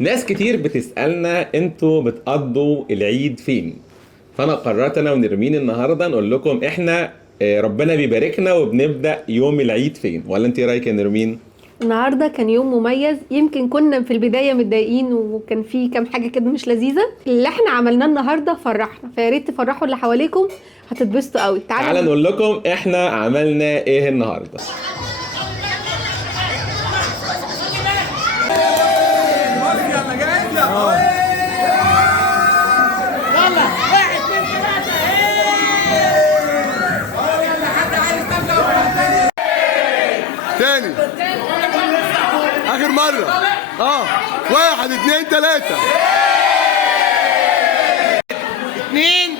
ناس كتير بتسألنا انتوا بتقضوا العيد فين؟ فانا قررت انا ونرمين النهارده نقول لكم احنا ربنا بيباركنا وبنبدأ يوم العيد فين؟ ولا انت ايه رايك يا نرمين؟ النهارده كان يوم مميز. يمكن كنا في البدايه متضايقين وكان في كام حاجه كده مش لذيذه. اللي احنا عملناه النهارده فرحنا، فيا ريت تفرحوا اللي حواليكم، هتتبسطوا قوي. تعالى نقول لكم احنا عملنا ايه النهارده. تاني اخر مرة. واحد اتنين تلاتة. اتنين